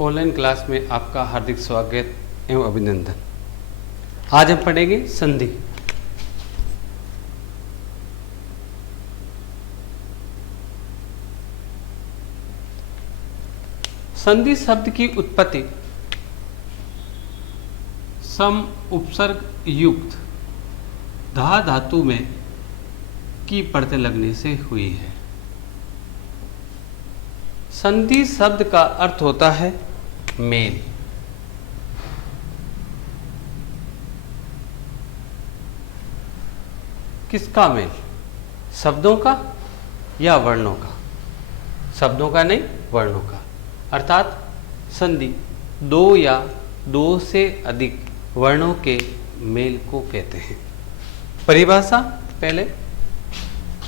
Online class में आपका हार्दिक स्वागत एवं अभिनंदन। आज हम पढ़ेंगे संधि। संधि शब्द की उत्पत्ति सम उपसर्ग युक्त धा धातु में की पड़ते लगने से हुई है। संधि शब्द का अर्थ होता है मेल। किसका मेल? शब्दों का या वर्णों का? शब्दों का नहीं, वर्णों का। अर्थात संधि दो या दो से अधिक वर्णों के मेल को कहते हैं। परिभाषा पहले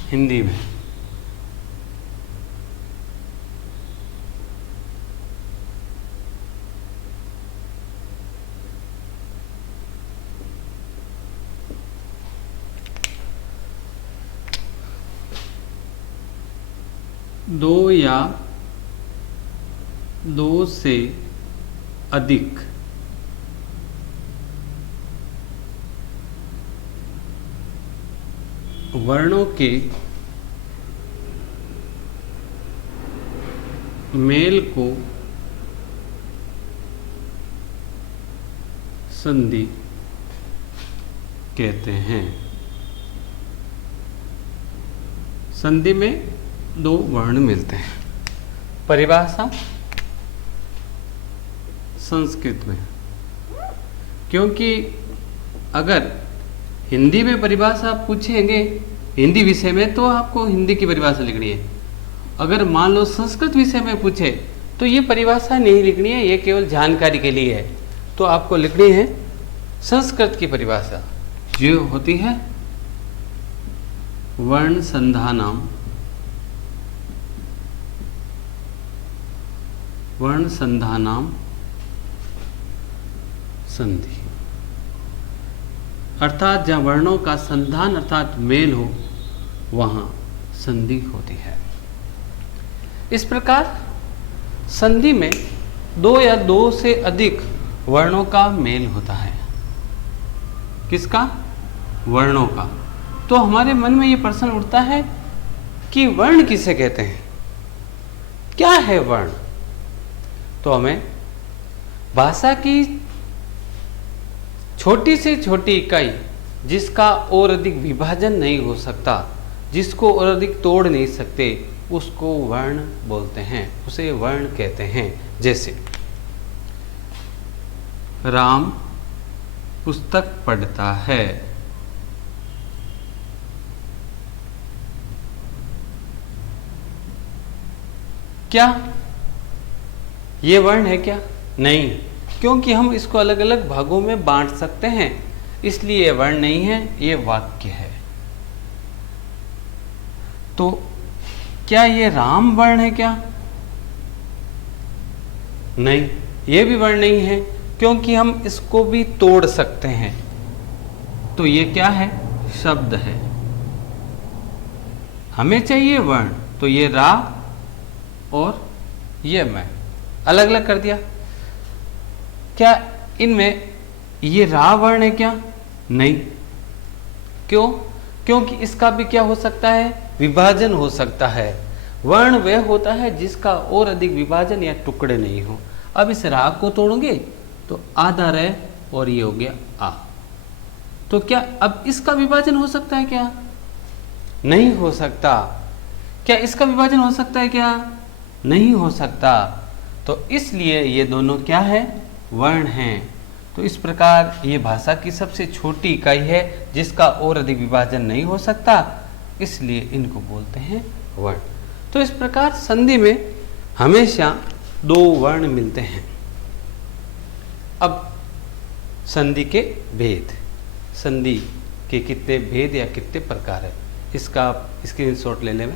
हिंदी में। दो या दो से अधिक वर्णों के मेल को संधि कहते हैं। संधि में दो वर्ण मिलते हैं। परिभाषा संस्कृत में, क्योंकि अगर हिंदी में परिभाषा पूछेंगे हिंदी विषय में तो आपको हिंदी की परिभाषा लिखनी है। अगर मान लो संस्कृत विषय में पूछे तो ये परिभाषा नहीं लिखनी है, ये केवल जानकारी के लिए है। तो आपको लिखनी है संस्कृत की परिभाषा, जो होती है वर्ण संधानाम, वर्ण संधानाम संधि। अर्थात जहाँ वर्णों का संधान अर्थात मेल हो वहाँ संधि होती है। इस प्रकार संधि में दो या दो से अधिक वर्णों का मेल होता है। किसका? वर्णों का। तो हमारे मन में ये प्रश्न उठता है कि वर्ण किसे कहते हैं? क्या है वर्ण? तो हमें भाषा की छोटी से छोटी इकाई जिसका और अधिक विभाजन नहीं हो सकता, जिसको और अधिक तोड़ नहीं सकते, उसको वर्ण बोलते हैं, उसे वर्ण कहते हैं। जैसे राम पुस्तक पढ़ता है। क्या ये वर्ण है क्या? नहीं, क्योंकि हम इसको अलग अलग भागों में बांट सकते हैं, इसलिए ये वर्ण नहीं है, ये वाक्य है। तो क्या ये राम वर्ण है क्या? नहीं, ये भी वर्ण नहीं है, क्योंकि हम इसको भी तोड़ सकते हैं। तो ये क्या है? शब्द है। हमें चाहिए वर्ण, तो ये रा और ये मैं अलग अलग कर दिया। क्या इनमें ये रा वर्ण है क्या? नहीं। क्यों? क्योंकि इसका भी क्या हो सकता है? विभाजन हो सकता है। वर्ण वह होता है जिसका और अधिक विभाजन या टुकड़े नहीं हो। अब इस रा को तोड़ोगे तो आधा रह और ये हो गया आ। तो क्या अब इसका विभाजन हो सकता है क्या? नहीं हो सकता। क्या इसका विभाजन हो सकता है क्या? नहीं हो सकता। तो इसलिए ये दोनों क्या है? वर्ण हैं। तो इस प्रकार ये भाषा की सबसे छोटी इकाई है जिसका और अधिक विभाजन नहीं हो सकता, इसलिए इनको बोलते हैं वर्ण। तो इस प्रकार संधि में हमेशा दो वर्ण मिलते हैं। अब संधि के भेद, संधि के कितने भेद या कितने प्रकार है, इसका स्क्रीनशॉट ले लें।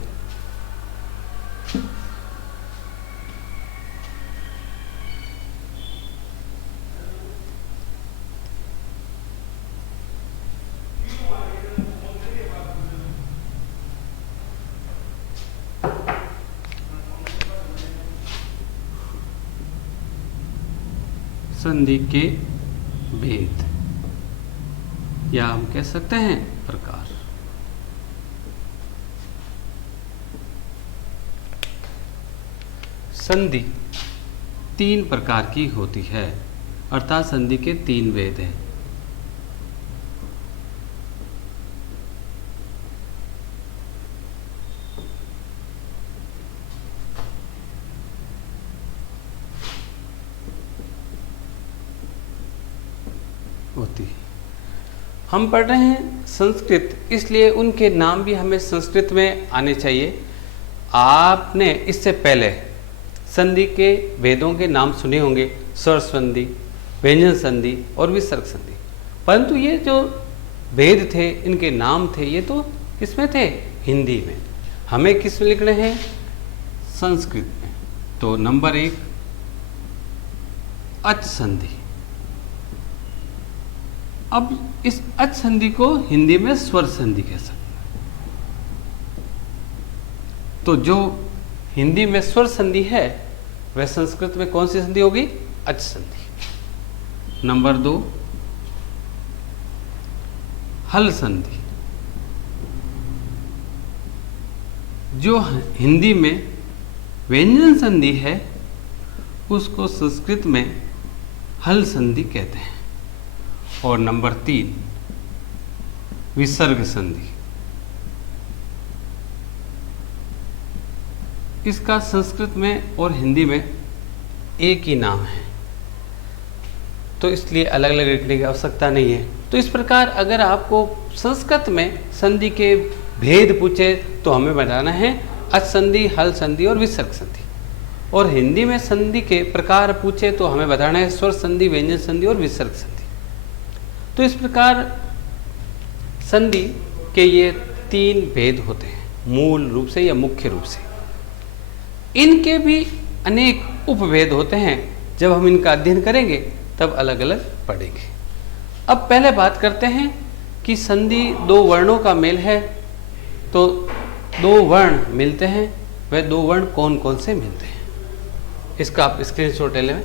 संधि के भेद, या हम कह सकते हैं प्रकार। संधि 3 प्रकार की होती है, अर्थात संधि के 3 भेद हैं। होती है। हम पढ़ रहे हैं संस्कृत, इसलिए उनके नाम भी हमें संस्कृत में आने चाहिए। आपने इससे पहले संधि के भेदों के नाम सुने होंगे, स्वर संधि, व्यंजन संधि और विसर्ग संधि, परंतु ये जो भेद थे, इनके नाम थे, ये तो किसमें थे? हिंदी में। हमें किस में लिखने हैं? संस्कृत में। तो नंबर 1 अच संधि। अब इस अच संधि को हिंदी में स्वर संधि कह सकते हैं। तो जो हिंदी में स्वर संधि है वह संस्कृत में कौन सी संधि होगी? अच संधि। नंबर 2 हल संधि। जो हिंदी में व्यंजन संधि है उसको संस्कृत में हल संधि कहते हैं। और नंबर 3 विसर्ग संधि। इसका संस्कृत में और हिंदी में एक ही नाम है, तो इसलिए अलग अलग लिखने की आवश्यकता नहीं है। तो इस प्रकार अगर आपको संस्कृत में संधि के भेद पूछे तो हमें बताना है अच संधि, हल संधि और विसर्ग संधि, और हिंदी में संधि के प्रकार पूछे तो हमें बताना है स्वर संधि, व्यंजन संधि और विसर्ग संधि। तो इस प्रकार संधि के ये 3 भेद होते हैं, मूल रूप से या मुख्य रूप से। इनके भी अनेक उपभेद होते हैं, जब हम इनका अध्ययन करेंगे तब अलग अलग पढ़ेंगे। अब पहले बात करते हैं कि संधि 2 वर्णों का मेल है, तो 2 वर्ण मिलते हैं, वह 2 वर्ण कौन कौन से मिलते हैं, इसका आप स्क्रीनशॉट ले लें।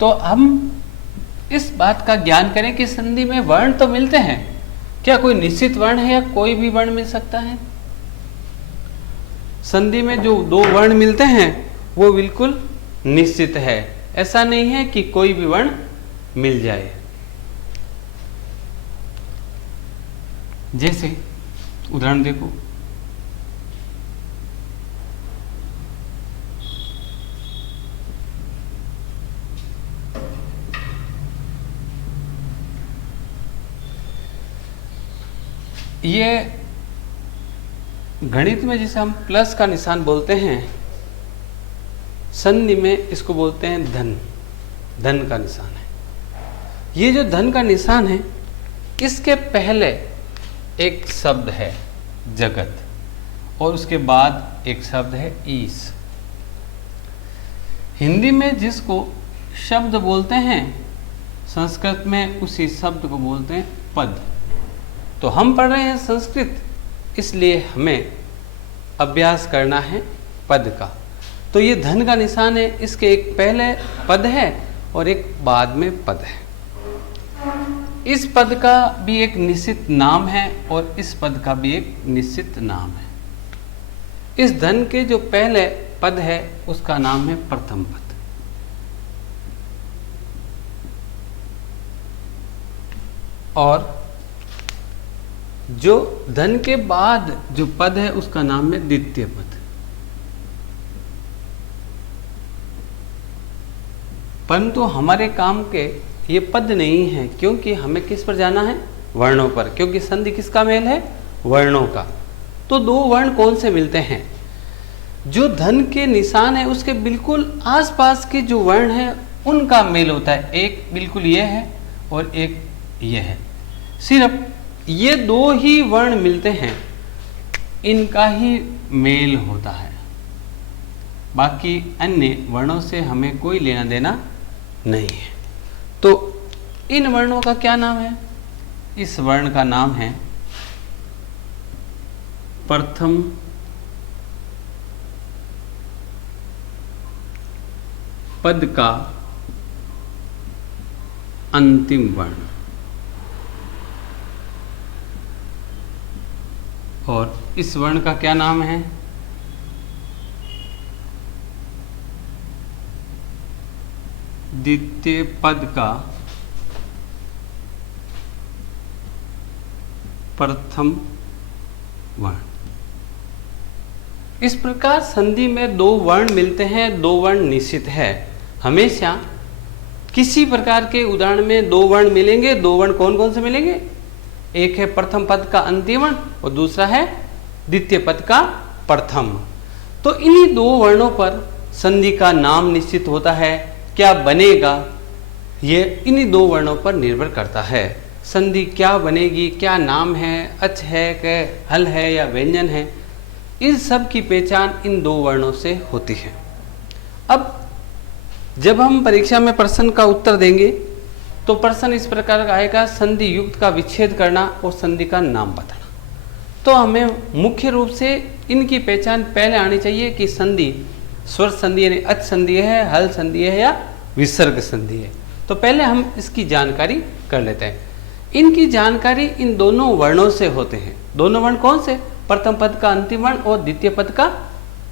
तो हम इस बात का ज्ञान करें कि संधि में वर्ण तो मिलते हैं, क्या कोई निश्चित वर्ण है या कोई भी वर्ण मिल सकता है? संधि में जो 2 वर्ण मिलते हैं वो बिल्कुल निश्चित है, ऐसा नहीं है कि कोई भी वर्ण मिल जाए। जैसे उदाहरण देखो, ये गणित में जिसे हम प्लस का निशान बोलते हैं, संधि में इसको बोलते हैं धन, धन का निशान है। ये जो धन का निशान है, इसके पहले एक शब्द है जगत, और उसके बाद एक शब्द है ईश। हिंदी में जिसको शब्द बोलते हैं, संस्कृत में उसी शब्द को बोलते हैं पद। तो हम पढ़ रहे हैं संस्कृत, इसलिए हमें अभ्यास करना है पद का। तो ये धन का निशान है, इसके एक पहले पद है और एक बाद में पद है। इस पद का भी एक निश्चित नाम है और इस पद का भी एक निश्चित नाम है। इस धन के जो पहले पद है उसका नाम है प्रथम पद, और जो धन के बाद जो पद है उसका नाम है द्वितीय पद। परंतु हमारे काम के ये पद नहीं है, क्योंकि हमें किस पर जाना है? वर्णों पर, क्योंकि संधि किसका मेल है? वर्णों का। तो 2 वर्ण कौन से मिलते हैं? जो धन के निशान है उसके बिल्कुल आसपास के जो वर्ण है उनका मेल होता है। एक बिल्कुल ये है और एक ये है। सिर्फ ये 2 ही वर्ण मिलते हैं, इनका ही मेल होता है, बाकी अन्य वर्णों से हमें कोई लेना देना नहीं है। तो इन वर्णों का क्या नाम है? इस वर्ण का नाम है प्रथम पद का अंतिम वर्ण, और इस वर्ण का क्या नाम है? द्वितीय पद का प्रथम वर्ण। इस प्रकार संधि में दो वर्ण मिलते हैं, दो वर्ण निश्चित है। हमेशा किसी प्रकार के उदाहरण में दो वर्ण मिलेंगे। दो वर्ण कौन कौन से मिलेंगे? एक है प्रथम पद का अंतिम वर्ण और दूसरा है द्वितीय पद का प्रथम। तो इन्हीं दो वर्णों पर संधि का नाम निश्चित होता है। क्या बनेगा ये इन्हीं दो वर्णों पर निर्भर करता है। संधि क्या बनेगी, क्या नाम है, अच है कि हल है या व्यंजन है, इस सब की पहचान इन दो वर्णों से होती है। अब जब हम परीक्षा में प्रश्न का उत्तर देंगे तो प्रश्न इस प्रकार का आएगा, संधि युक्त का विच्छेद करना और संधि का नाम बताना। तो हमें मुख्य रूप से इनकी पहचान पहले आनी चाहिए कि संधि स्वर संधि यानी अच संधि है, हल संधि है या विसर्ग संधि है। तो पहले हम इसकी जानकारी कर लेते हैं। इनकी जानकारी इन दोनों वर्णों से होते हैं। दोनों वर्ण कौन से? प्रथम पद का अंतिम वर्ण और द्वितीय पद का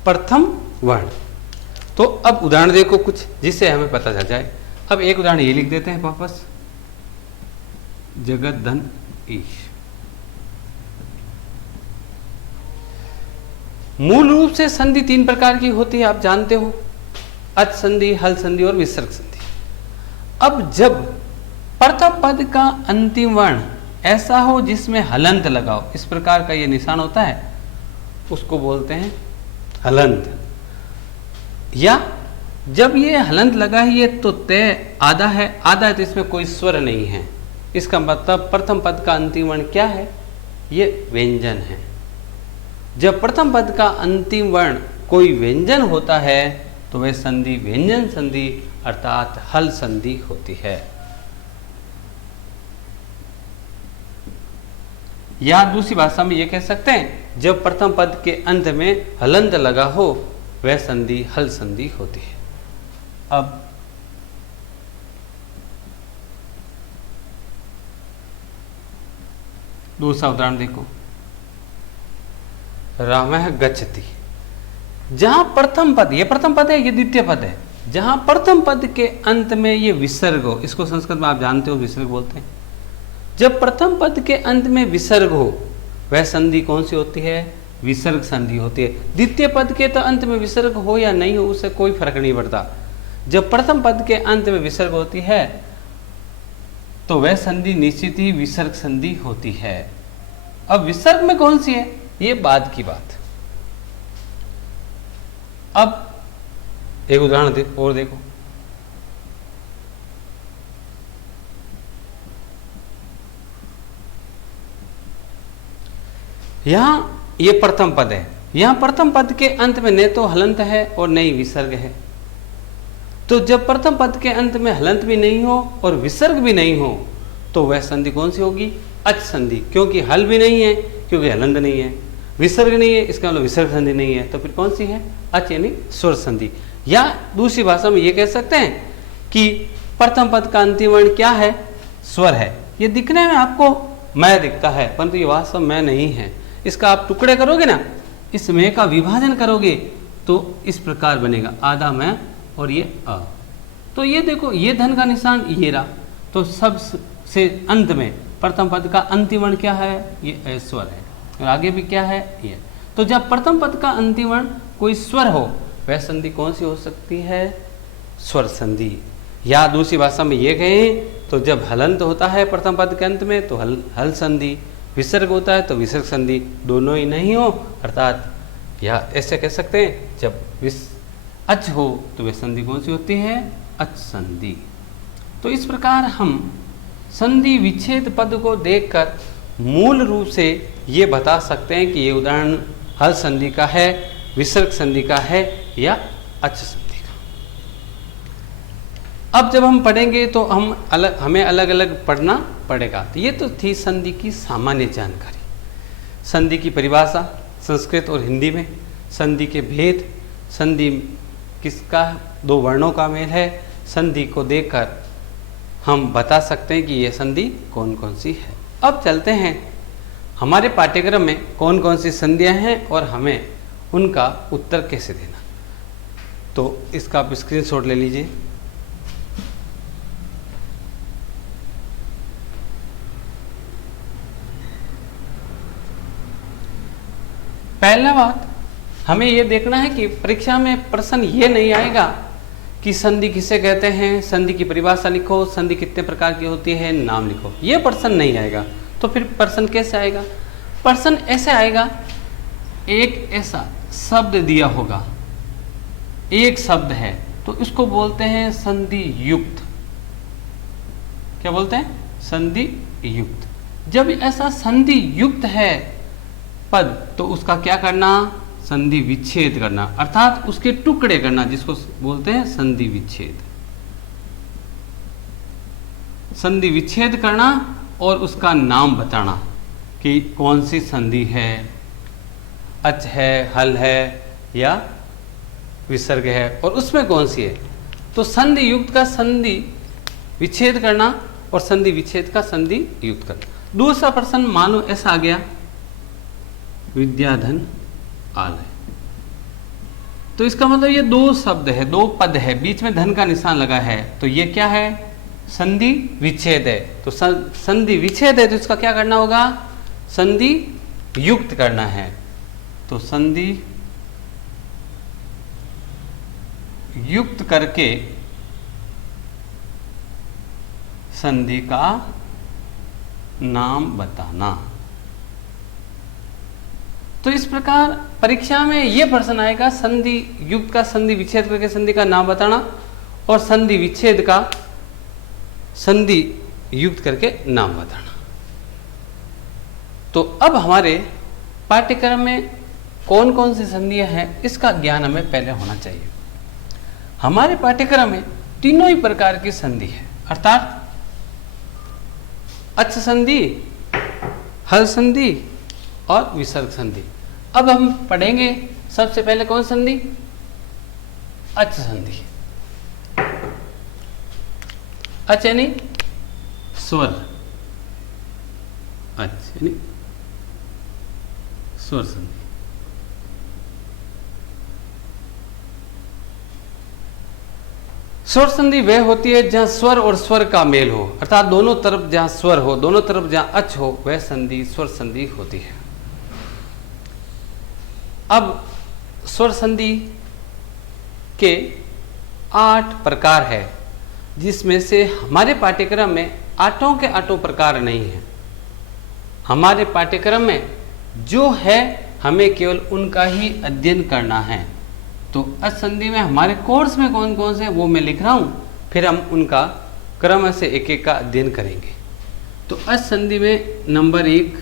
प्रथम वर्ण। तो अब उदाहरण देखो कुछ जिससे हमें पता चल जाए। अब एक उदाहरण ये लिख देते हैं वापस, जगत धन ईश। मूल रूप से संधि तीन प्रकार की होती है, आप जानते हो, अच संधि, हल संधि और विसर्ग संधि। अब जब प्रथम पद का अंतिम वर्ण ऐसा हो जिसमें हलंत लगाओ, इस प्रकार का ये निशान होता है, उसको बोलते हैं हलंत। या जब ये हलंत लगा है ये तो तय आधा है, आधा है तो इसमें कोई स्वर नहीं है, इसका मतलब प्रथम पद का अंतिम वर्ण क्या है? ये व्यंजन है। जब प्रथम पद का अंतिम वर्ण कोई व्यंजन होता है तो वह संधि व्यंजन संधि अर्थात हल संधि होती है। या दूसरी भाषा में यह कह सकते हैं, जब प्रथम पद के अंत में हलंत लगा हो वह संधि हल संधि होती है। अब दूसरा उदाहरण देखो, रामः गच्छति। जहां प्रथम पद, ये प्रथम पद है, ये द्वितीय पद है, जहां प्रथम पद के अंत में ये विसर्ग हो, इसको संस्कृत में आप जानते हो विसर्ग बोलते हैं। जब प्रथम पद के अंत में विसर्ग हो वह संधि कौन सी होती है? विसर्ग संधि होती है। द्वितीय पद के तो अंत में विसर्ग हो या नहीं हो उससे कोई फर्क नहीं पड़ता। जब प्रथम पद के अंत में विसर्ग होती है तो वह संधि निश्चित ही विसर्ग संधि होती है। अब विसर्ग में कौन सी है ये बाद की बात। अब एक उदाहरण और देखो, यहां ये प्रथम पद है, यहां प्रथम पद के अंत में न तो हलंत है और न ही विसर्ग है। तो जब प्रथम पद के अंत में हलंत भी नहीं हो और विसर्ग भी नहीं हो तो वह संधि कौन सी होगी? अच संधि, क्योंकि हल भी नहीं है, क्योंकि हलंत नहीं है, विसर्ग नहीं है, इसका मतलब विसर्ग संधि नहीं है, तो फिर कौन सी है? अच यानी स्वर संधि। या दूसरी भाषा में ये कह सकते हैं कि प्रथम पद का अंतिम वर्ण क्या है? स्वर है। ये दिखने में आपको मैं दिखता है परंतु ये वास्तव में नहीं है। इसका आप टुकड़े करोगे ना, इस में का विभाजन करोगे तो इस प्रकार बनेगा, आधा मैं और ये अ। तो ये देखो, ये धन का निशान ये रहा, तो सबसे अंत में प्रथम पद का अंतिम वर्ण क्या है? ये स्वर है, और आगे भी क्या है? ये। तो जब प्रथम पद का अंतिम वर्ण कोई स्वर हो वह संधि कौन सी हो सकती है? स्वर संधि। या दूसरी भाषा में ये कहें तो जब हलंत होता है प्रथम पद के अंत में तो हल संधि, विसर्ग होता है तो विसर्ग संधि, दोनों ही नहीं हो अर्थात, या ऐसे कह सकते हैं जब अच हो तो वह संधि कौन सी होती है? अच संधि। तो इस प्रकार हम संधि विच्छेद पद को देखकर मूल रूप से ये बता सकते हैं कि ये उदाहरण हल संधि का है, विसर्ग संधि का है या अच संधि का। अब जब हम पढ़ेंगे तो हमें अलग अलग पढ़ना पड़ेगा। तो ये तो थी संधि की सामान्य जानकारी, संधि की परिभाषा संस्कृत और हिंदी में, संधि के भेद, संधि किसका दो वर्णों का मेल है, संधि को देखकर हम बता सकते हैं कि ये संधि कौन कौन सी है। अब चलते हैं हमारे पाठ्यक्रम में कौन कौन सी संधियां हैं और हमें उनका उत्तर कैसे देना। तो इसका आप स्क्रीनशॉट ले लीजिए। पहला बात हमें यह देखना है कि परीक्षा में प्रश्न ये नहीं आएगा कि संधि किसे कहते हैं, संधि की परिभाषा लिखो, संधि कितने प्रकार की होती है, नाम लिखो। ये प्रश्न नहीं आएगा। तो फिर प्रश्न कैसे आएगा? प्रश्न ऐसे आएगा, एक ऐसा शब्द दिया होगा, एक शब्द है तो इसको बोलते हैं संधि युक्त। क्या बोलते हैं? संधि युक्त। जब ऐसा संधि युक्त है पद तो उसका क्या करना? संधि विच्छेद करना, अर्थात उसके टुकड़े करना, जिसको बोलते हैं संधि विच्छेद। संधि विच्छेद करना और उसका नाम बताना कि कौन सी संधि है, अच है, हल है या विसर्ग है, और उसमें कौन सी है। तो संधि युक्त का संधि विच्छेद करना और संधि विच्छेद का संधि युक्त करना। दूसरा प्रश्न मानो ऐसा आ गया, विद्याधन आलय। तो इसका मतलब ये दो शब्द है, दो पद है, बीच में धन का निशान लगा है, तो ये क्या है? संधि विच्छेद है। तो संधि विच्छेद है तो इसका क्या करना होगा? संधि युक्त करना है। तो संधि युक्त करके संधि का नाम बताना। तो इस प्रकार परीक्षा में यह प्रश्न आएगा, संधि युक्त का संधि विच्छेद करके संधि का नाम बताना और संधि विच्छेद का संधि युक्त करके नाम बताना। तो अब हमारे पाठ्यक्रम में कौन कौन सी संधियां हैं इसका ज्ञान हमें पहले होना चाहिए। हमारे पाठ्यक्रम में तीनों ही प्रकार की संधि है, अर्थात अच संधि, हल संधि और विसर्ग संधि। अब हम पढ़ेंगे सबसे पहले कौन संधि? अच संधि। अच यानी स्वर, अच यानी स्वर संधि। स्वर संधि वह होती है जहां स्वर और स्वर का मेल हो, अर्थात दोनों तरफ जहां स्वर हो, दोनों तरफ जहां अच हो, वह संधि स्वर संधि होती है। अब स्वर संधि के 8 प्रकार है, जिसमें से हमारे पाठ्यक्रम में आठों के आठों प्रकार नहीं है। हमारे पाठ्यक्रम में जो है हमें केवल उनका ही अध्ययन करना है। तो अच संधि में हमारे कोर्स में कौन कौन से वो मैं लिख रहा हूँ, फिर हम उनका क्रम से एक एक का अध्ययन करेंगे। तो अच संधि में नंबर 1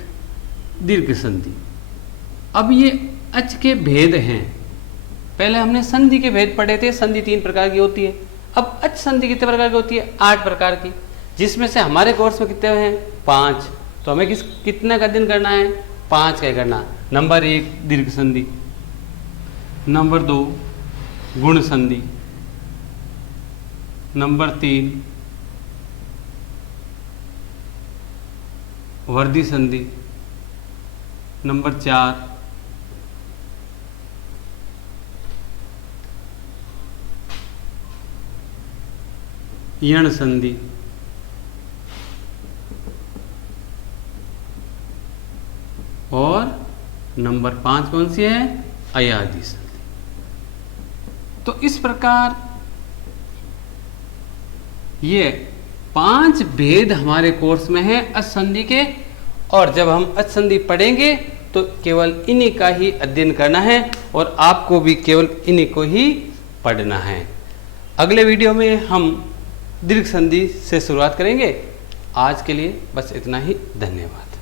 दीर्घ संधि। अब ये अच के भेद हैं। पहले हमने संधि के भेद पढ़े थे, संधि 3 प्रकार की होती है। अब अच संधि कितने प्रकार की होती है? 8 प्रकार की, जिसमें से हमारे कोर्स में कितने हैं? 5। तो हमें कितने का अध्ययन करना है? 5 का करना। नंबर 1 दीर्घ संधि, नंबर 2 गुण संधि, नंबर 3 वर्धी संधि, नंबर 4 यण संधि, और नंबर 5 कौन सी है? अयादि संधि। तो इस प्रकार ये 5 भेद हमारे कोर्स में है अच संधि के, और जब हम अच संधि पढ़ेंगे तो केवल इन्हीं का ही अध्ययन करना है और आपको भी केवल इन्हीं को ही पढ़ना है। अगले वीडियो में हम दीर्घ संधि से शुरुआत करेंगे। आज के लिए बस इतना ही। धन्यवाद।